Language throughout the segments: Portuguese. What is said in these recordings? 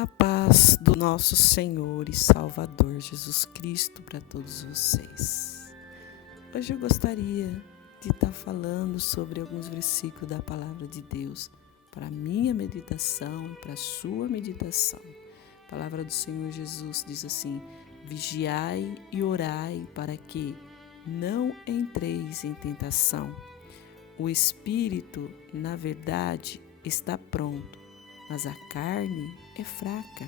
A paz do nosso Senhor e Salvador Jesus Cristo para todos vocês. Hoje eu gostaria de estar falando sobre alguns versículos da Palavra de Deus para a minha meditação e para a sua meditação. A Palavra do Senhor Jesus diz assim: vigiai e orai para que não entreis em tentação. O espírito, na verdade, está pronto, mas a carne é fraca.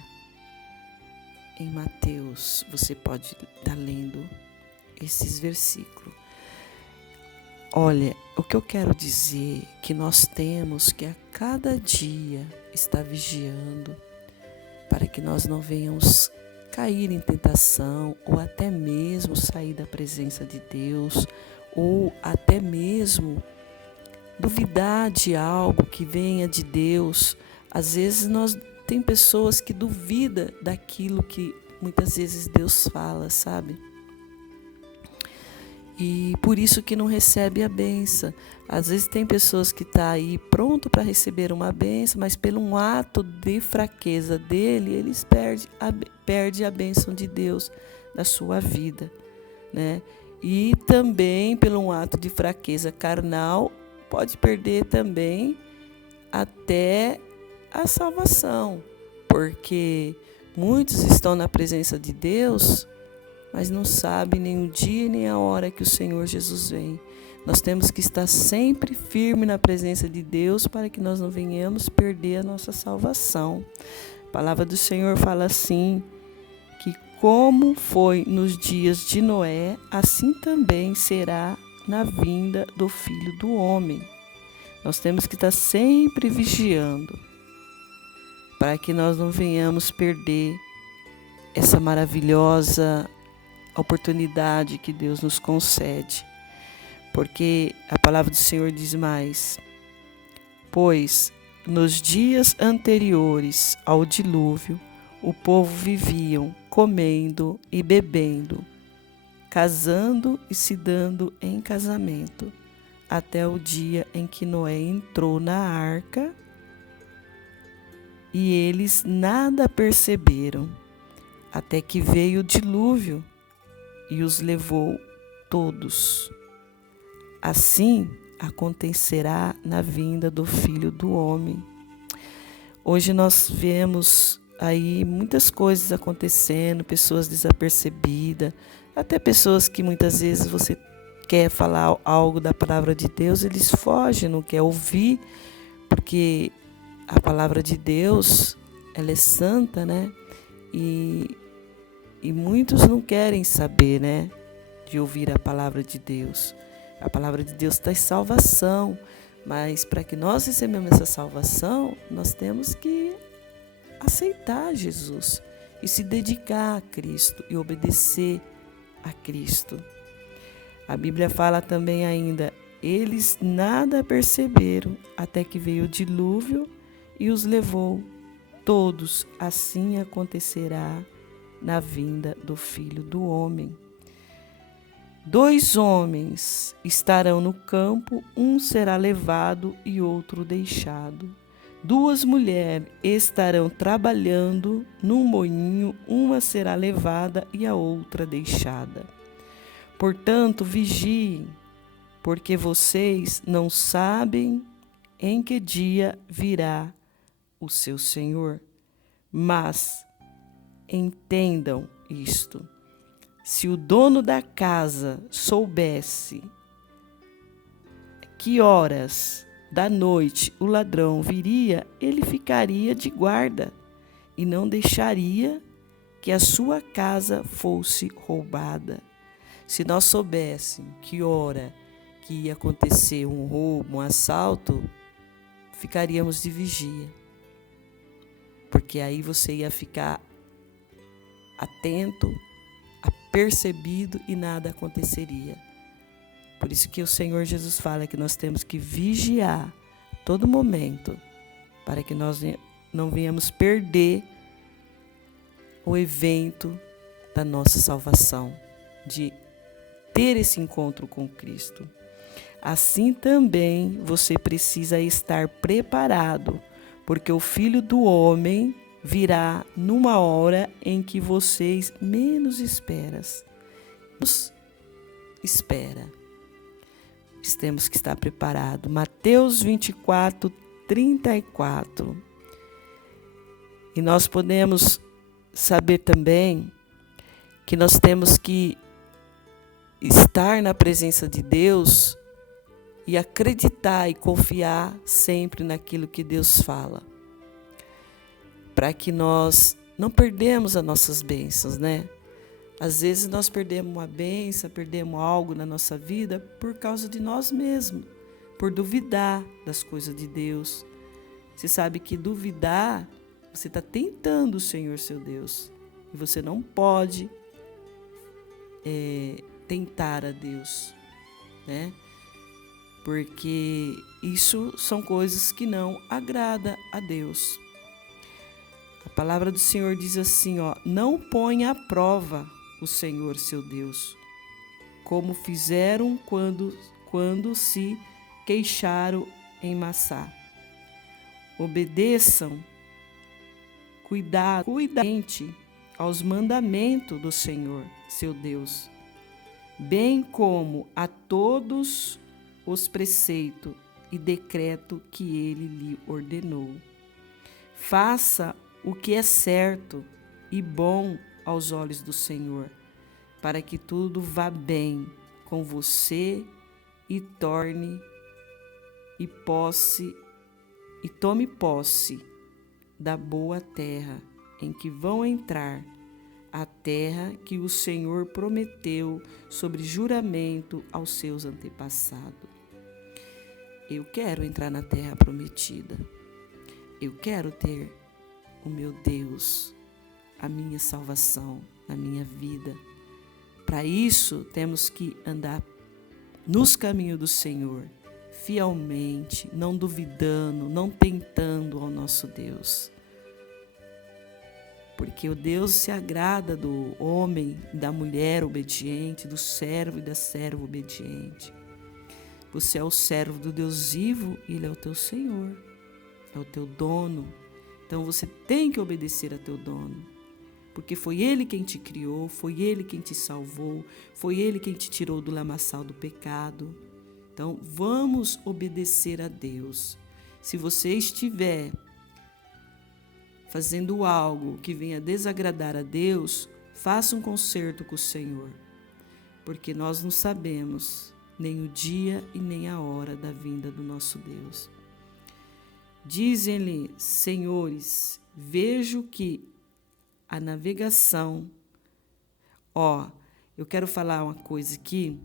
Em Mateus, você pode estar lendo esses versículos. Olha, o que eu quero dizer é que nós temos que a cada dia estar vigiando para que nós não venhamos cair em tentação ou até mesmo sair da presença de Deus ou até mesmo duvidar de algo que venha de Deus. Às vezes tem pessoas que duvidam daquilo que muitas vezes Deus fala, sabe? E por isso que não recebe a bênção. Às vezes tem pessoas que estão aí pronto para receber uma bênção, mas pelo um ato de fraqueza dele, eles perdem a bênção de Deus da sua vida, né? E também pelo um ato de fraqueza carnal, pode perder também até a salvação, porque muitos estão na presença de Deus, mas não sabem nem o dia nem a hora que o Senhor Jesus vem. Nós temos que estar sempre firme na presença de Deus para que nós não venhamos perder a nossa salvação. A palavra do Senhor fala assim, que como foi nos dias de Noé, assim também será na vinda do Filho do Homem. Nós temos que estar sempre vigiando, para que nós não venhamos perder essa maravilhosa oportunidade que Deus nos concede. Porque a palavra do Senhor diz mais: pois nos dias anteriores ao dilúvio, o povo viviam comendo e bebendo, casando e se dando em casamento, até o dia em que Noé entrou na arca, e eles nada perceberam, até que veio o dilúvio e os levou todos. Assim acontecerá na vinda do Filho do Homem. Hoje nós vemos aí muitas coisas acontecendo, pessoas desapercebidas, até pessoas que muitas vezes você quer falar algo da palavra de Deus, eles fogem, não quer ouvir, porque a palavra de Deus, ela é santa, né? E muitos não querem saber, né? De ouvir a palavra de Deus. A palavra de Deus traz salvação, mas para que nós recebamos essa salvação, nós temos que aceitar Jesus e se dedicar a Cristo e obedecer a Cristo. A Bíblia fala também ainda: eles nada perceberam até que veio o dilúvio e os levou todos. Assim acontecerá na vinda do Filho do Homem. 2 homens estarão no campo, um será levado e outro deixado. 2 mulheres estarão trabalhando num moinho, uma será levada e a outra deixada. Portanto, vigiem, porque vocês não sabem em que dia virá o seu Senhor. Mas entendam isto: se o dono da casa soubesse que horas da noite o ladrão viria, ele ficaria de guarda e não deixaria que a sua casa fosse roubada. Se nós soubéssemos que hora que ia acontecer um roubo, um assalto, ficaríamos de vigia. Porque aí você ia ficar atento, apercebido e nada aconteceria. Por isso que o Senhor Jesus fala que nós temos que vigiar a todo momento, para que nós não venhamos perder o evento da nossa salvação, de ter esse encontro com Cristo. Assim também você precisa estar preparado, porque o Filho do Homem virá numa hora em que vocês menos espera. Temos que estar preparados. Mateus 24, 34. E nós podemos saber também que nós temos que estar na presença de Deus e acreditar e confiar sempre naquilo que Deus fala, para que nós não perdemos as nossas bênçãos, né? Às vezes nós perdemos uma bênção, perdemos algo na nossa vida por causa de nós mesmos, por duvidar das coisas de Deus. Você sabe que duvidar, você está tentando o Senhor seu Deus, e você não pode tentar a Deus, né? Porque isso são coisas que não agradam a Deus. A palavra do Senhor diz assim, não ponha à prova o Senhor seu Deus, como fizeram quando se queixaram em Massá. Obedeçam cuidadosamente aos mandamentos do Senhor seu Deus, bem como a todos os preceitos e decretos que ele lhe ordenou. Faça o que é certo e bom aos olhos do Senhor, para que tudo vá bem com você e tome posse da boa terra em que vão entrar, a terra que o Senhor prometeu sobre juramento aos seus antepassados. Eu quero entrar na terra prometida. Eu quero ter o meu Deus, a minha salvação na minha vida. Para isso, temos que andar nos caminhos do Senhor, fielmente, não duvidando, não tentando ao nosso Deus. Porque o Deus se agrada do homem, da mulher obediente, do servo e da serva obediente. Você é o servo do Deus vivo e Ele é o teu Senhor, é o teu dono. Então você tem que obedecer a teu dono, porque foi Ele quem te criou, foi Ele quem te salvou, foi Ele quem te tirou do lamaçal do pecado. Então vamos obedecer a Deus. Se você estiver fazendo algo que venha desagradar a Deus, faça um concerto com o Senhor, porque nós não sabemos nem o dia e nem a hora da vinda do nosso Deus. Dizem-lhe, senhores, vejo que a navegação... eu quero falar uma coisa aqui,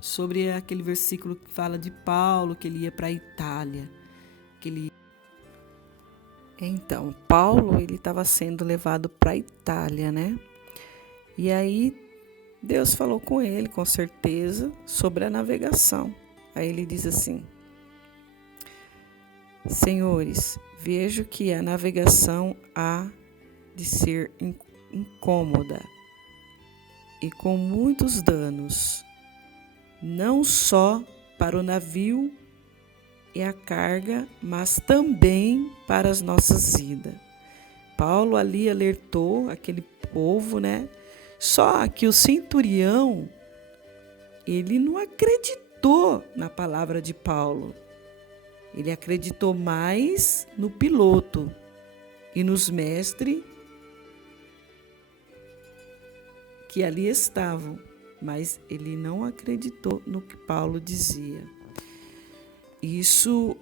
sobre aquele versículo que fala de Paulo, que ele ia para a Itália. Então, Paulo, ele estava sendo levado para a Itália, né? E aí, Deus falou com ele, com certeza, sobre a navegação. Aí ele diz assim, senhores, vejo que a navegação há de ser incômoda e com muitos danos, não só para o navio e a carga, mas também para as nossas vidas. Paulo ali alertou aquele povo, né? Só que o centurião, ele não acreditou na palavra de Paulo. Ele acreditou mais no piloto e nos mestres que ali estavam, mas ele não acreditou no que Paulo dizia. Isso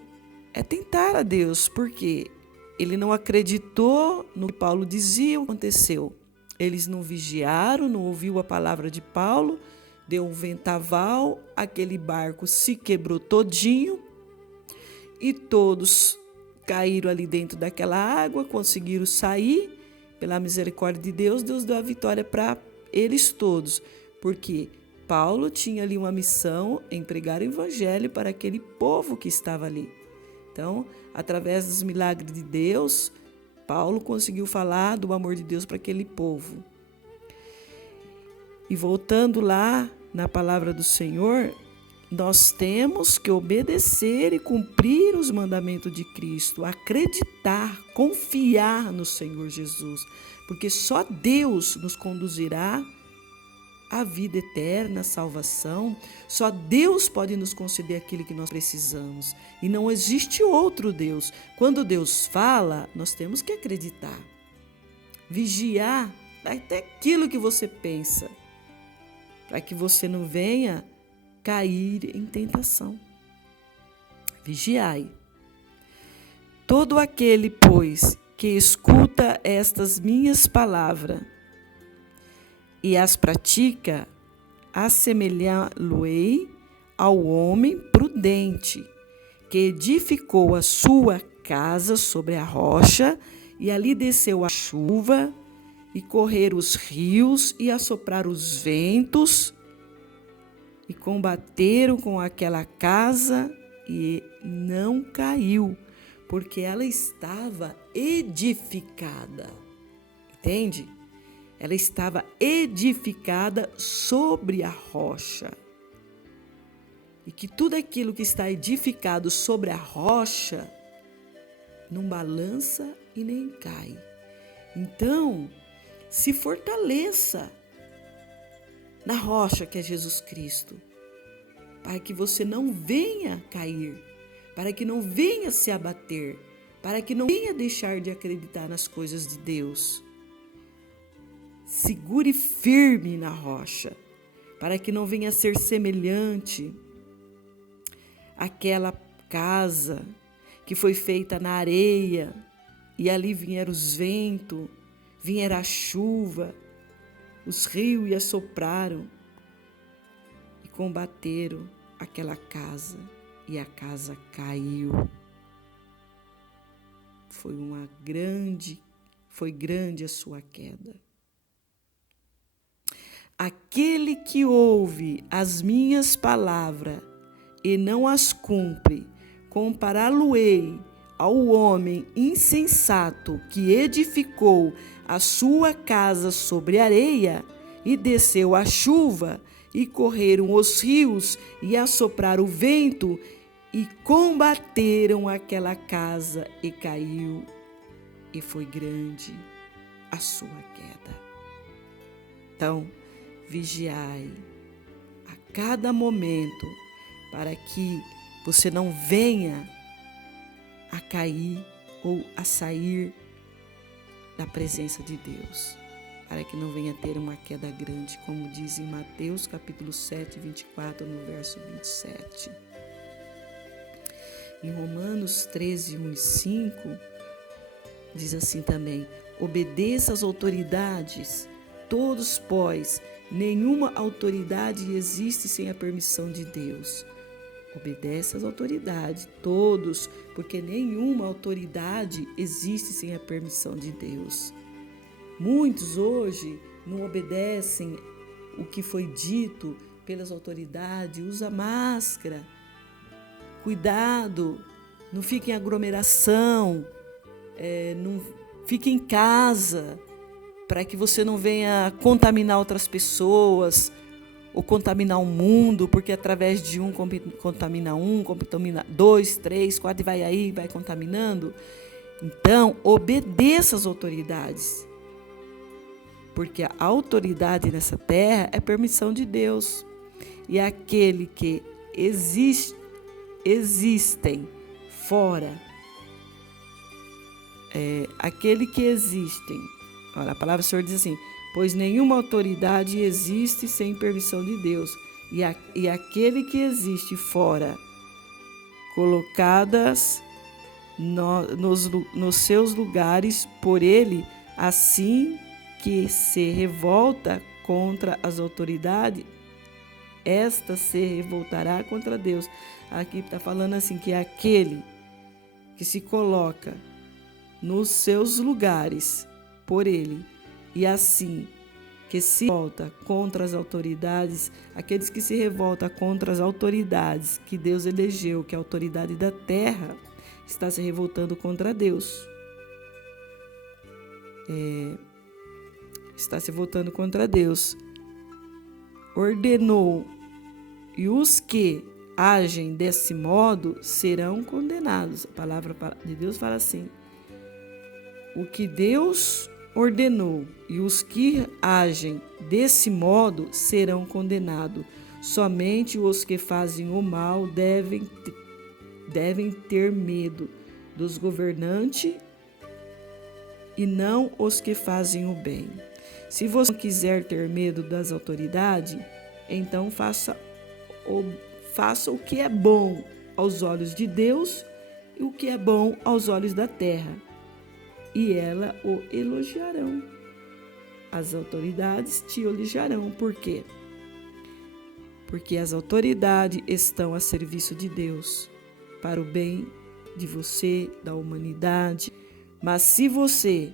é tentar a Deus, porque ele não acreditou no que Paulo dizia, o que aconteceu? Eles não vigiaram, não ouviu a palavra de Paulo, deu um vendaval, aquele barco se quebrou todinho e todos caíram ali dentro daquela água, conseguiram sair. Pela misericórdia de Deus, Deus deu a vitória para eles todos, porque Paulo tinha ali uma missão em pregar o evangelho para aquele povo que estava ali. Então, através dos milagres de Deus, Paulo conseguiu falar do amor de Deus para aquele povo. E voltando lá na palavra do Senhor, nós temos que obedecer e cumprir os mandamentos de Cristo, acreditar, confiar no Senhor Jesus, porque só Deus nos conduzirá à vida eterna, à salvação. Só Deus pode nos conceder aquilo que nós precisamos e não existe outro Deus. Quando Deus fala, nós temos que acreditar, vigiar até aquilo que você pensa, para que você não venha cair em tentação. Vigiai. Todo aquele, pois, que escuta estas minhas palavras e as pratica, assemelhá-lo-ei ao homem prudente, que edificou a sua casa sobre a rocha, e ali desceu a chuva, e correram os rios, e assopraram os ventos, e combateram com aquela casa, e não caiu, porque ela estava edificada. Entende? Ela estava edificada sobre a rocha. E que tudo aquilo que está edificado sobre a rocha não balança e nem cai. Então, se fortaleça na rocha que é Jesus Cristo, para que você não venha cair, para que não venha se abater, para que não venha deixar de acreditar nas coisas de Deus. Segure firme na rocha, para que não venha ser semelhante àquela casa que foi feita na areia, e ali vieram os ventos, vieram a chuva, os rios e assopraram e combateram aquela casa, e a casa caiu. Foi grande a sua queda. Aquele que ouve as minhas palavras e não as cumpre, compará-lo-ei ao homem insensato que edificou a sua casa sobre areia, e desceu a chuva, e correram os rios, e assopraram o vento, e combateram aquela casa, e caiu, e foi grande a sua queda. Então, vigiai a cada momento, para que você não venha a cair ou a sair da presença de Deus, para que não venha ter uma queda grande, como diz em Mateus capítulo 7, 24, no verso 27. Em Romanos 13, 1 e 5, diz assim também: obedeça às autoridades, todos, pois nenhuma autoridade existe sem a permissão de Deus. Obedece às autoridades, todos, porque nenhuma autoridade existe sem a permissão de Deus. Muitos hoje não obedecem o que foi dito pelas autoridades. Usa máscara, cuidado, não fique em aglomeração, não fique em casa, para que você não venha contaminar outras pessoas, ou contaminar o mundo, porque através de um contamina dois, três, quatro, e vai aí, vai contaminando. Então, obedeça às autoridades, porque a autoridade nessa terra é permissão de Deus. E aquele que existem fora, aquele que existem, olha, a palavra do Senhor diz assim: pois nenhuma autoridade existe sem permissão de Deus, e aquele que existe fora, colocadas nos seus lugares por ele, assim que se revolta contra as autoridades, esta se revoltará contra Deus. Aqui está falando assim, que é aquele que se coloca nos seus lugares por ele, e assim que se revolta contra as autoridades, aqueles que se revoltam contra as autoridades que Deus elegeu, que é a autoridade da terra, está se revoltando contra Deus. Está se voltando contra Deus. Ordenou, e os que agem desse modo serão condenados. A palavra de Deus fala assim: o que Deus ordenou e os que agem desse modo serão condenados. Somente os que fazem o mal devem ter medo dos governantes e não os que fazem o bem. Se você não quiser ter medo das autoridades, então faça o que é bom aos olhos de Deus e o que é bom aos olhos da terra, e ela o elogiarão. As autoridades te elogiarão. Por quê? Porque as autoridades estão a serviço de Deus, para o bem de você, da humanidade. Mas se você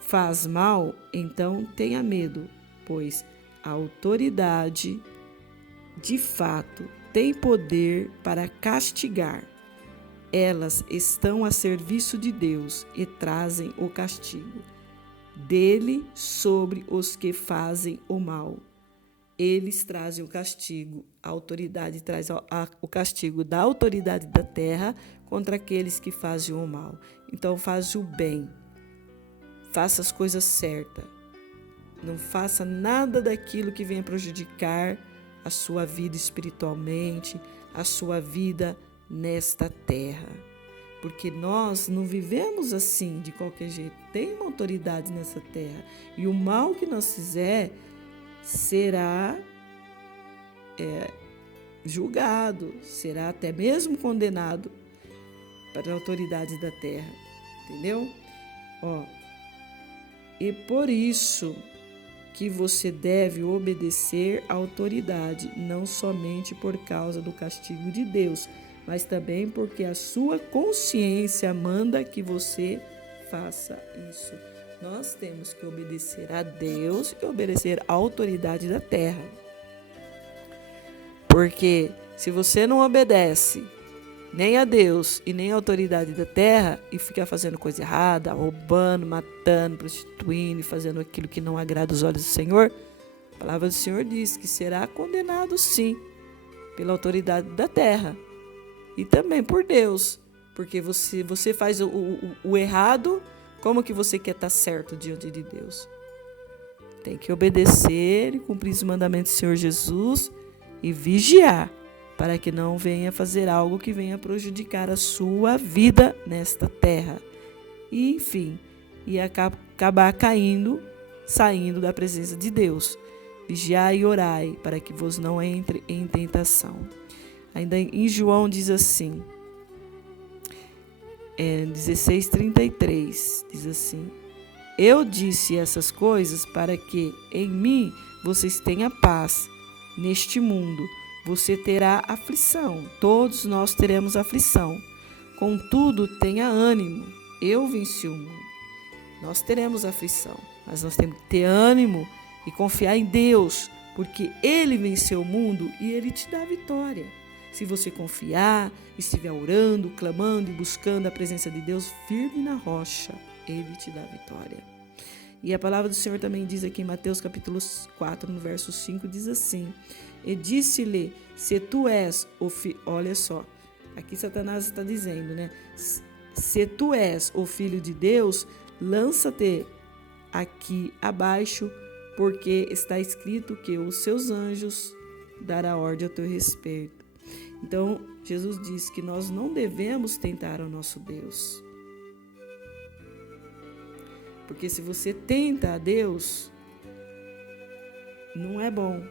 faz mal, então tenha medo, pois a autoridade, de fato, tem poder para castigar. Elas estão a serviço de Deus e trazem o castigo dele sobre os que fazem o mal. Eles trazem o castigo, a autoridade traz o castigo da autoridade da terra contra aqueles que fazem o mal. Então, faz o bem, faça as coisas certas, não faça nada daquilo que venha prejudicar a sua vida espiritualmente, a sua vida nesta terra. Porque nós não vivemos assim de qualquer jeito, tem uma autoridade nessa terra, e o mal que nós fizer será julgado, será até mesmo condenado para a autoridade da terra, entendeu? E por isso que você deve obedecer à autoridade, não somente por causa do castigo de Deus, mas também porque a sua consciência manda que você faça isso. Nós temos que obedecer a Deus e obedecer à autoridade da terra. Porque se você não obedece nem a Deus e nem a autoridade da terra e fica fazendo coisa errada, roubando, matando, prostituindo e fazendo aquilo que não agrada os olhos do Senhor, a palavra do Senhor diz que será condenado sim pela autoridade da terra e também por Deus, porque você faz o errado. Como que você quer estar certo diante de Deus? Tem que obedecer e cumprir os mandamentos do Senhor Jesus e vigiar, para que não venha fazer algo que venha prejudicar a sua vida nesta terra. E, enfim, acabar saindo da presença de Deus. Vigiai e orai, para que vos não entre em tentação. Ainda em João diz assim, 16:33, diz assim: eu disse essas coisas para que em mim vocês tenham paz. Neste mundo você terá aflição, todos nós teremos aflição. Contudo, tenha ânimo, eu venci o mundo. Nós teremos aflição, mas nós temos que ter ânimo e confiar em Deus, porque Ele venceu o mundo e Ele te dá a vitória. Se você confiar, estiver orando, clamando e buscando a presença de Deus firme na rocha, Ele te dá a vitória. E a palavra do Senhor também diz aqui em Mateus capítulo 4, no verso 5, diz assim: e disse-lhe, se tu és o filho... Olha só, aqui Satanás está dizendo, né? Se tu és o Filho de Deus, lança-te aqui abaixo, porque está escrito que os seus anjos dará ordem a teu respeito. Então, Jesus diz que nós não devemos tentar o nosso Deus. Porque se você tenta a Deus, não é bom,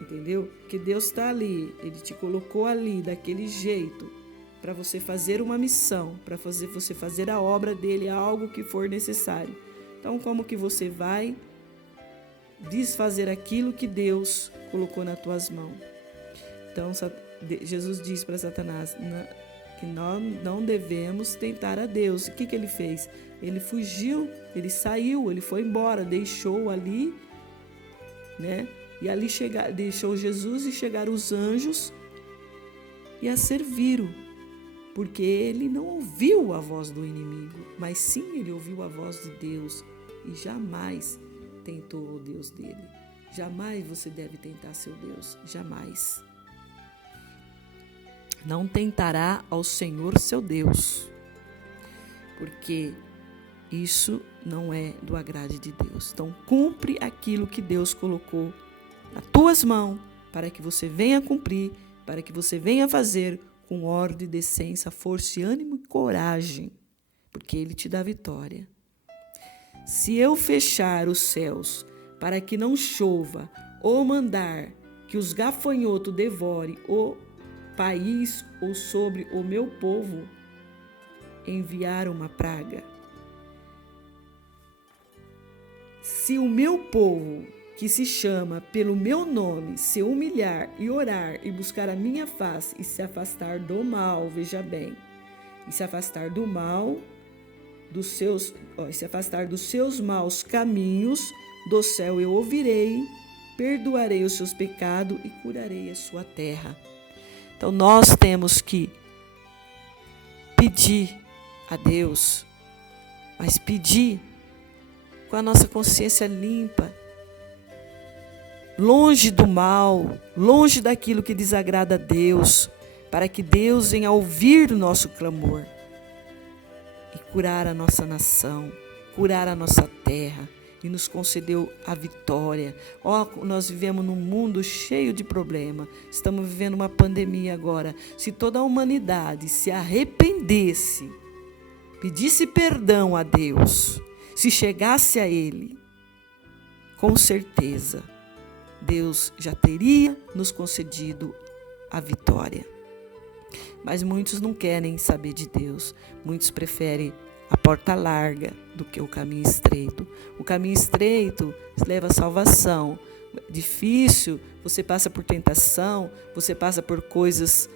entendeu? Porque Deus está ali, Ele te colocou ali daquele jeito para você fazer uma missão, para você fazer a obra dele, algo que for necessário. Então, como que você vai desfazer aquilo que Deus colocou nas tuas mãos? Então, Jesus diz para Satanás que nós não devemos tentar a Deus. O que ele fez? Ele fugiu, ele saiu, ele foi embora, deixou ali, né? E ali deixou Jesus e chegaram os anjos e a serviram, porque ele não ouviu a voz do inimigo, mas sim ele ouviu a voz de Deus e jamais tentou o Deus dele. Jamais você deve tentar seu Deus, jamais. Não tentará ao Senhor seu Deus, porque isso não é do agrado de Deus. Então, cumpre aquilo que Deus colocou nas tuas mãos, para que você venha cumprir, para que você venha fazer com ordem, decência, força, ânimo e coragem, porque Ele te dá vitória. Se eu fechar os céus para que não chova, ou mandar que os gafanhotos devorem o país ou sobre o meu povo, enviar uma praga. Se o meu povo, que se chama pelo meu nome, se humilhar e orar e buscar a minha face e se afastar do mal, veja bem, e se afastar do mal, se afastar dos seus maus caminhos, do céu eu ouvirei, perdoarei os seus pecados e curarei a sua terra. Então nós temos que pedir a Deus, mas pedir com a nossa consciência limpa, longe do mal, longe daquilo que desagrada a Deus, para que Deus venha ouvir o nosso clamor e curar a nossa nação, curar a nossa terra e nos concedeu a vitória. Nós vivemos num mundo cheio de problemas, estamos vivendo uma pandemia agora. Se toda a humanidade se arrependesse, pedisse perdão a Deus, se chegasse a Ele, com certeza, Deus já teria nos concedido a vitória. Mas muitos não querem saber de Deus. Muitos preferem a porta larga do que o caminho estreito. O caminho estreito leva à salvação. Difícil, você passa por tentação, você passa por coisas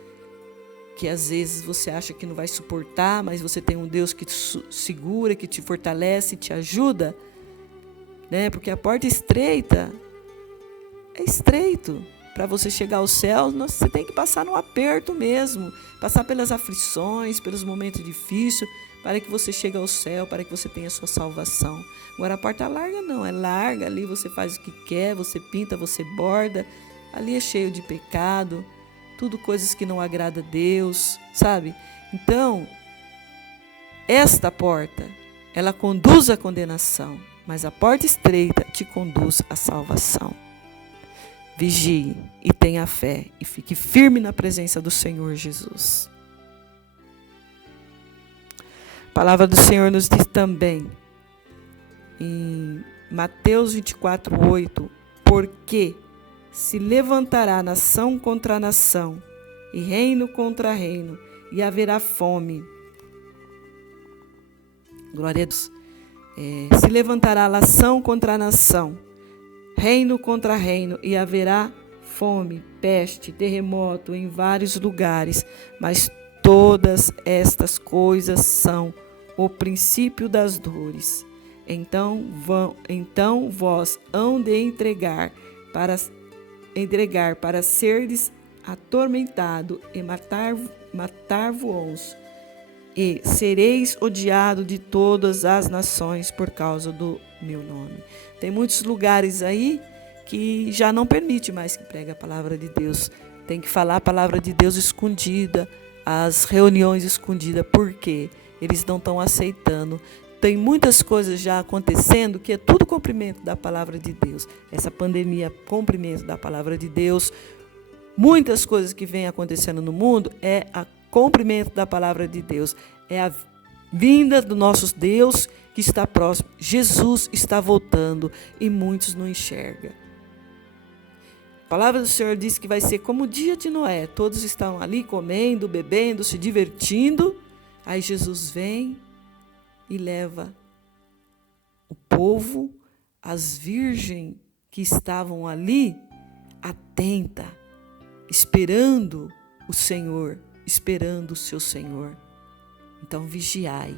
que às vezes você acha que não vai suportar, mas você tem um Deus que te segura, que te fortalece, te ajuda, né? Porque a porta estreita é estreito. Para você chegar ao céu, você tem que passar no aperto mesmo, passar pelas aflições, pelos momentos difíceis, para que você chegue ao céu, para que você tenha a sua salvação. Agora a porta larga não, é larga, ali você faz o que quer, você pinta, você borda, ali é cheio de pecado, tudo coisas que não agradam a Deus, sabe? Então, esta porta, ela conduz à condenação, mas a porta estreita te conduz à salvação. Vigie e tenha fé e fique firme na presença do Senhor Jesus. A palavra do Senhor nos diz também em Mateus 24:8, porque se levantará nação contra nação e reino contra reino, e haverá fome. Glória a Deus. Se levantará nação contra nação, reino contra reino, e haverá fome, peste, terremoto em vários lugares, mas todas estas coisas são o princípio das dores. Então vós hão de entregar para serdes atormentado e matar-vos, e sereis odiado de todas as nações por causa do meu nome. Tem muitos lugares aí que já não permite mais que pregue a palavra de Deus. Tem que falar a palavra de Deus escondida, as reuniões escondidas. Por quê? Eles não estão aceitando. Tem muitas coisas já acontecendo que é tudo cumprimento da palavra de Deus. Essa pandemia é cumprimento da palavra de Deus. Muitas coisas que vêm acontecendo no mundo é a cumprimento da palavra de Deus. É a vinda do nosso Deus que está próximo. Jesus está voltando e muitos não enxergam. A palavra do Senhor diz que vai ser como o dia de Noé. Todos estão ali comendo, bebendo, se divertindo. Aí Jesus vem e leva o povo, as virgens que estavam ali, atenta, esperando o Senhor, esperando o seu Senhor. Então vigiai,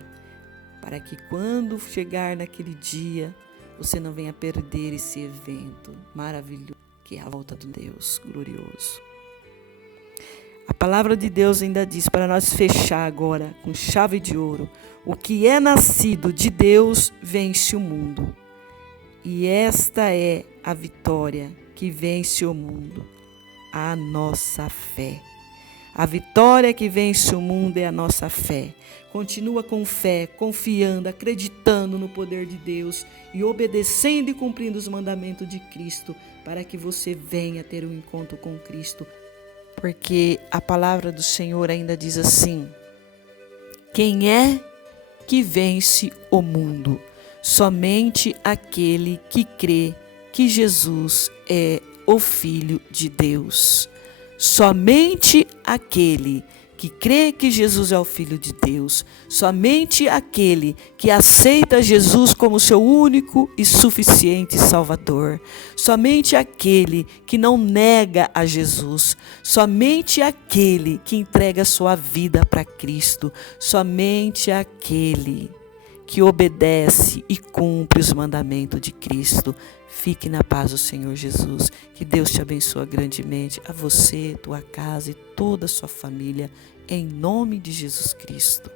para que quando chegar naquele dia, você não venha perder esse evento maravilhoso, que é a volta de Deus glorioso. A palavra de Deus ainda diz, para nós fechar agora com chave de ouro, o que é nascido de Deus vence o mundo. E esta é a vitória que vence o mundo, a nossa fé. A vitória que vence o mundo é a nossa fé. Continua com fé, confiando, acreditando no poder de Deus e obedecendo e cumprindo os mandamentos de Cristo, para que você venha ter um encontro com Cristo. Porque a palavra do Senhor ainda diz assim: quem é que vence o mundo? Somente aquele que crê que Jesus é o Filho de Deus. Somente aquele que crê que Jesus é o Filho de Deus, somente aquele que aceita Jesus como seu único e suficiente Salvador, somente aquele que não nega a Jesus, somente aquele que entrega sua vida para Cristo, somente aquele que obedece e cumpre os mandamentos de Cristo. Fique na paz do Senhor Jesus. Que Deus te abençoe grandemente, a você, tua casa e toda a sua família, em nome de Jesus Cristo.